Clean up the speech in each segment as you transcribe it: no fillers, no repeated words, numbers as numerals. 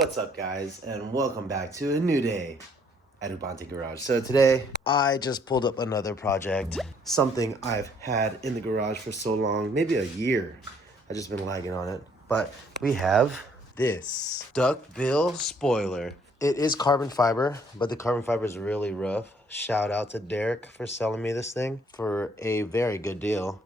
What's up, guys, and welcome back to a new day at Ubuntu Garage. So today I just pulled up another project, something I've had in the garage for so long, maybe a year. I've just been lagging on it, but we have this duckbill spoiler. It is carbon fiber, but the carbon fiber is really rough. Shout out to Derek for selling me this thing for a very good deal.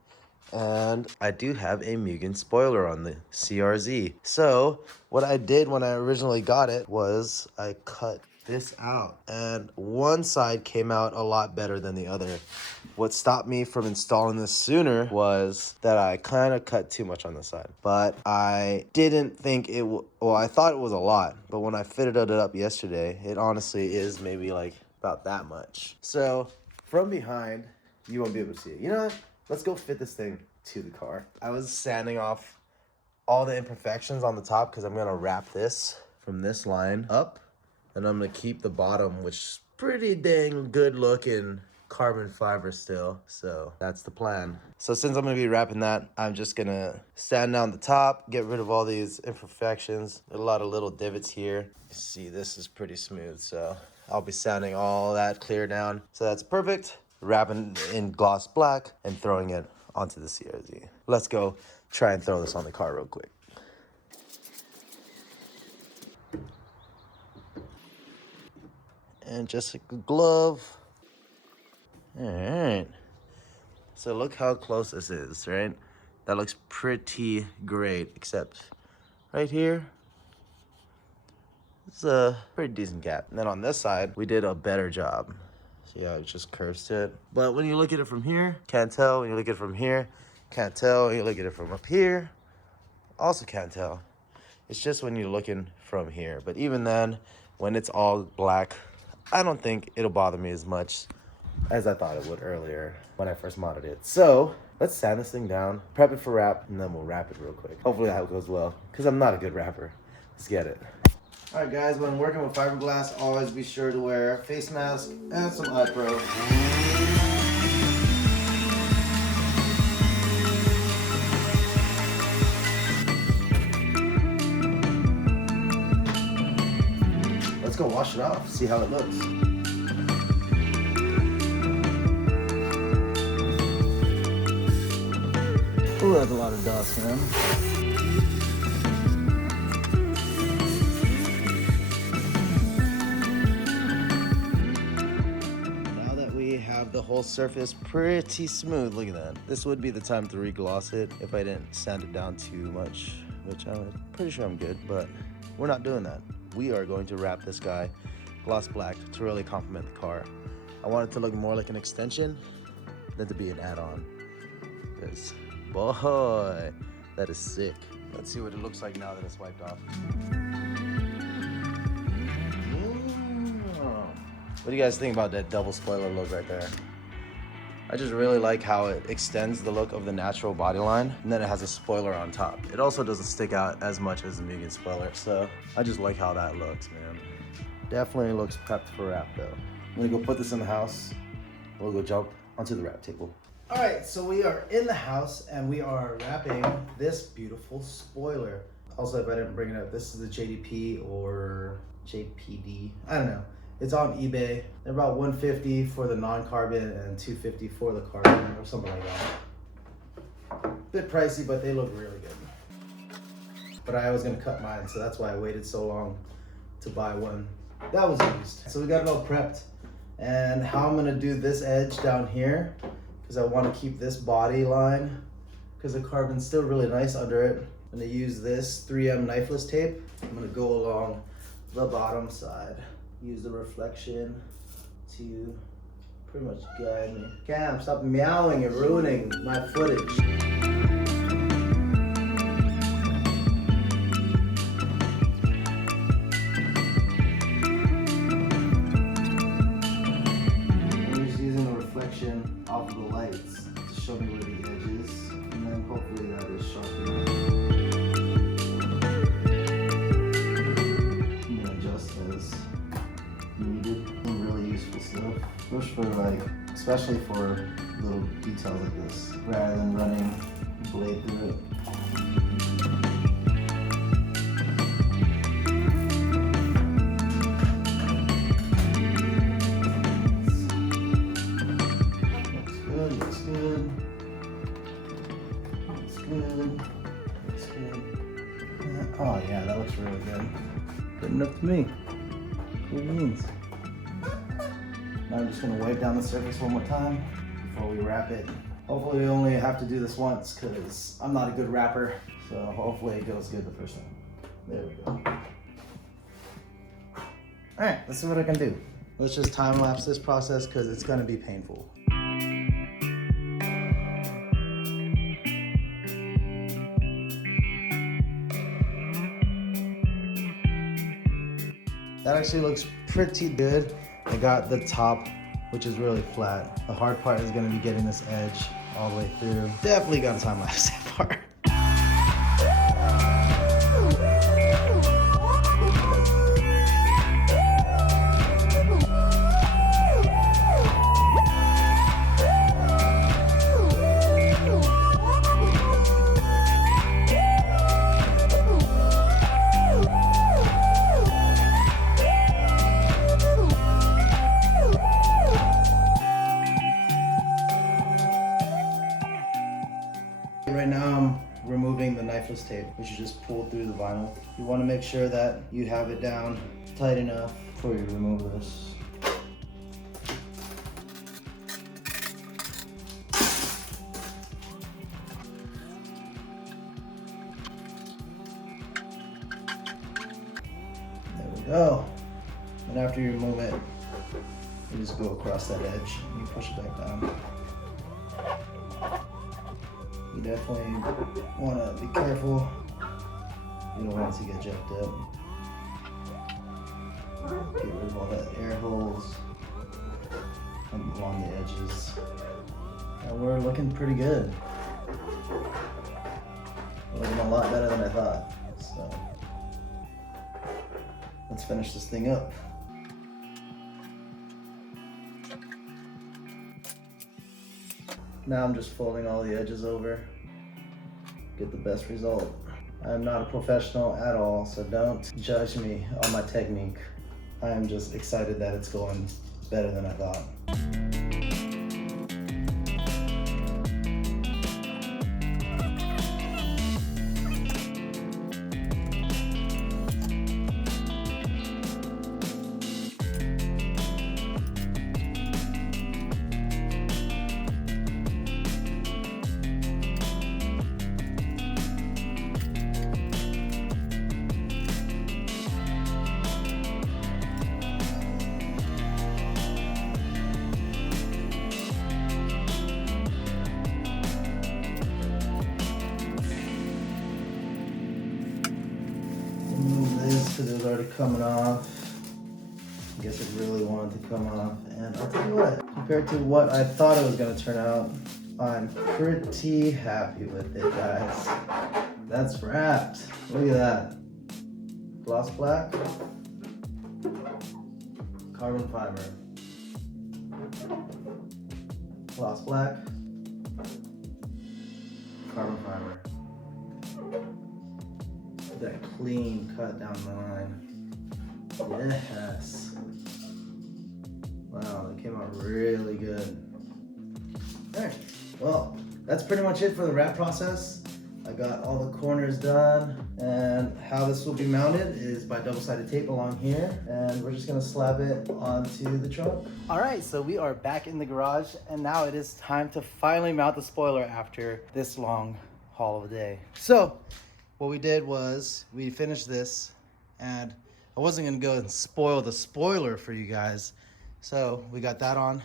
And I do have a Mugen spoiler on the CRZ. So what I did when I originally got it was I cut this out, and one side came out a lot better than the other. What stopped me from installing this sooner was that I kind of cut too much on the side, but I didn't think it well, I thought it was a lot, but when I fitted it up yesterday, it honestly is maybe like about that much. So from behind, you won't be able to see it. You know what? Let's go fit this thing to the car. I was sanding off all the imperfections on the top because I'm gonna wrap this from this line up, and I'm gonna keep the bottom, which is pretty dang good looking carbon fiber still. So that's the plan. So since I'm gonna be wrapping that, I'm just gonna sand down the top, get rid of all these imperfections. There's a lot of little divots here. You see, this is pretty smooth, so I'll be sanding all that clear down. So that's perfect. Wrapping in gloss black and throwing it onto the CRZ. Let's go try and throw this on the car real quick. And just a glove. All right. So look how close this is, right? That looks pretty great, except right here, it's a pretty decent gap. And then on this side, we did a better job. Yeah, it just curves to it. But when you look at it from here, can't tell. When you look at it from here, can't tell. When you look at it from up here, also can't tell. It's just when you're looking from here. But even then, when it's all black, I don't think it'll bother me as much as I thought it would earlier when I first modded it. So let's sand this thing down, prep it for wrap, and then we'll wrap it real quick. Hopefully that goes well, because I'm not a good wrapper. Let's get it. Alright guys, when working with fiberglass, always be sure to wear a face mask and some eye pro. Let's go wash it off, see how it looks. Ooh, that's a lot of dust, man. The whole surface pretty smooth. Look at that. This would be the time to re-gloss it if I didn't sand it down too much, which I'm pretty sure I'm good, but we're not doing that. We are going to wrap this guy gloss black to really complement the car. I want it to look more like an extension than to be an add-on, because boy, that is sick. Let's see what it looks like now that it's wiped off. What do you guys think about that double spoiler look right there? I just really like how it extends the look of the natural body line, and then it has a spoiler on top. It also doesn't stick out as much as the Mugen spoiler, so I just like how that looks, man. Definitely looks prepped for wrap though. I'm gonna go put this in the house. We'll go jump onto the wrap table. All right, so we are in the house and we are wrapping this beautiful spoiler. Also, if I didn't bring it up, this is the JDP or JPD, I don't know. It's on eBay. They're about $150 for the non-carbon and $250 for the carbon or something like that. Bit pricey, but they look really good. But I was gonna cut mine, so that's why I waited so long to buy one that was used. So we got it all prepped. And how I'm gonna do this edge down here, because I wanna keep this body line, because the carbon's still really nice under it. I'm gonna use this 3M knifeless tape. I'm gonna go along the bottom side. Use the reflection to pretty much guide me. Cam, stop meowing and ruining my footage. I'm just using the reflection off of the lights to show me where the edge is, and then hopefully that is sharp enough. Especially for little details like this, rather than running blade through it. good. Oh yeah, that looks really good. Good enough to me. Cool beans. Now I'm just gonna wipe down the surface one more time before we wrap it. Hopefully we only have to do this once because I'm not a good wrapper. So hopefully it goes good the first time. There we go. All right, let's see what I can do. Let's just time lapse this process because it's gonna be painful. That actually looks pretty good. I got the top, which is really flat. The hard part is gonna be getting this edge all the way through. Definitely gotta time lapse that part. Right now I'm removing the knifeless tape, which you just pull through the vinyl. You want to make sure that you have it down tight enough before you remove this. There we go. And after you remove it, you just go across that edge and you push it back down. You definitely want to be careful. You don't want it to get jacked up. Get rid of all that air holes along the edges. And we're looking pretty good. We're looking a lot better than I thought. So let's finish this thing up. Now I'm just folding all the edges over, get the best result. I'm not a professional at all, so don't judge me on my technique. I am just excited that it's going better than I thought. Because it was already coming off. I guess it really wanted to come off. And I'll tell you what, compared to what I thought it was going to turn out, I'm pretty happy with it, guys. That's wrapped. Look at that. Gloss black, carbon fiber, gloss black, carbon fiber. That clean cut down the line. Yes. Wow, that came out really good. Alright, well, that's pretty much it for the wrap process. I got all the corners done, and how this will be mounted is by double-sided tape along here, and we're just gonna slap it onto the trunk. Alright, so we are back in the garage, and now it is time to finally mount the spoiler after this long haul of a day. So, what we did was we finished this, and I wasn't gonna go and spoil the spoiler for you guys. So we got that on.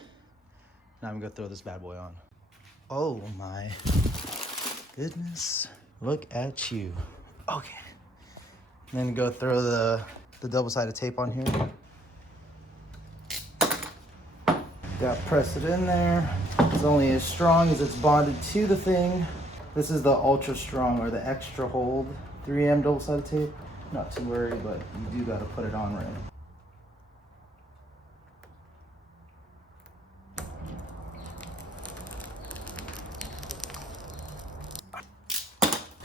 Now I'm gonna throw this bad boy on. Oh my goodness. Look at you. Okay. And then go throw the double-sided tape on here. Got press it in there. It's only as strong as it's bonded to the thing. This is the ultra strong or the extra hold 3M double-sided tape. Not too worried, but you do gotta put it on right.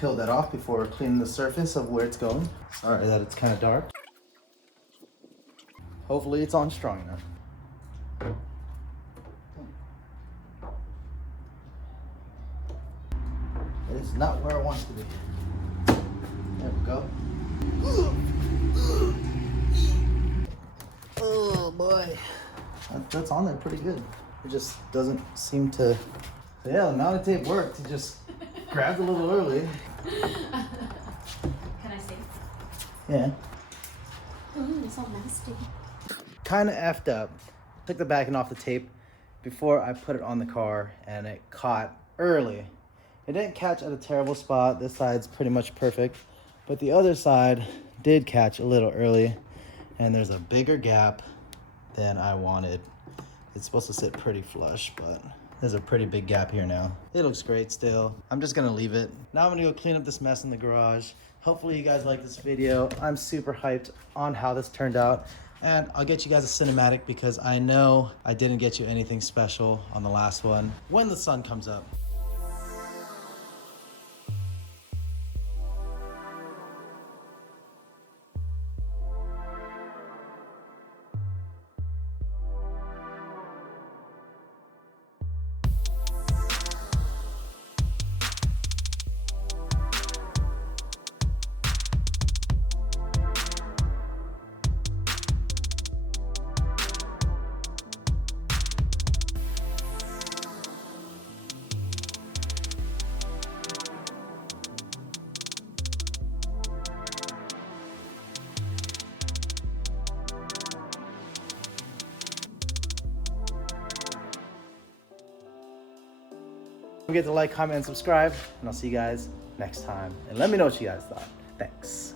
Peel that off before cleaning the surface of where it's going. Sorry that it's kind of dark. Hopefully it's on strong enough. It is not where I want it to be. Go. Oh boy. That's on there pretty good. It just doesn't seem to. Yeah, the mounted tape worked. It just grabbed a little early. Can I see? Yeah. Ooh, it's all nasty. Kind of effed up. Took the backing off the tape before I put it on the car, and it caught early. It didn't catch at a terrible spot. This side's pretty much perfect, but the other side did catch a little early, and there's a bigger gap than I wanted. It's supposed to sit pretty flush, but there's a pretty big gap here now. It looks great still. I'm just gonna leave it. Now I'm gonna go clean up this mess in the garage. Hopefully you guys like this video. I'm super hyped on how this turned out. And I'll get you guys a cinematic because I know I didn't get you anything special on the last one when the sun comes up. Don't forget to like, comment, and subscribe, and I'll see you guys next time. And let me know what you guys thought. Thanks.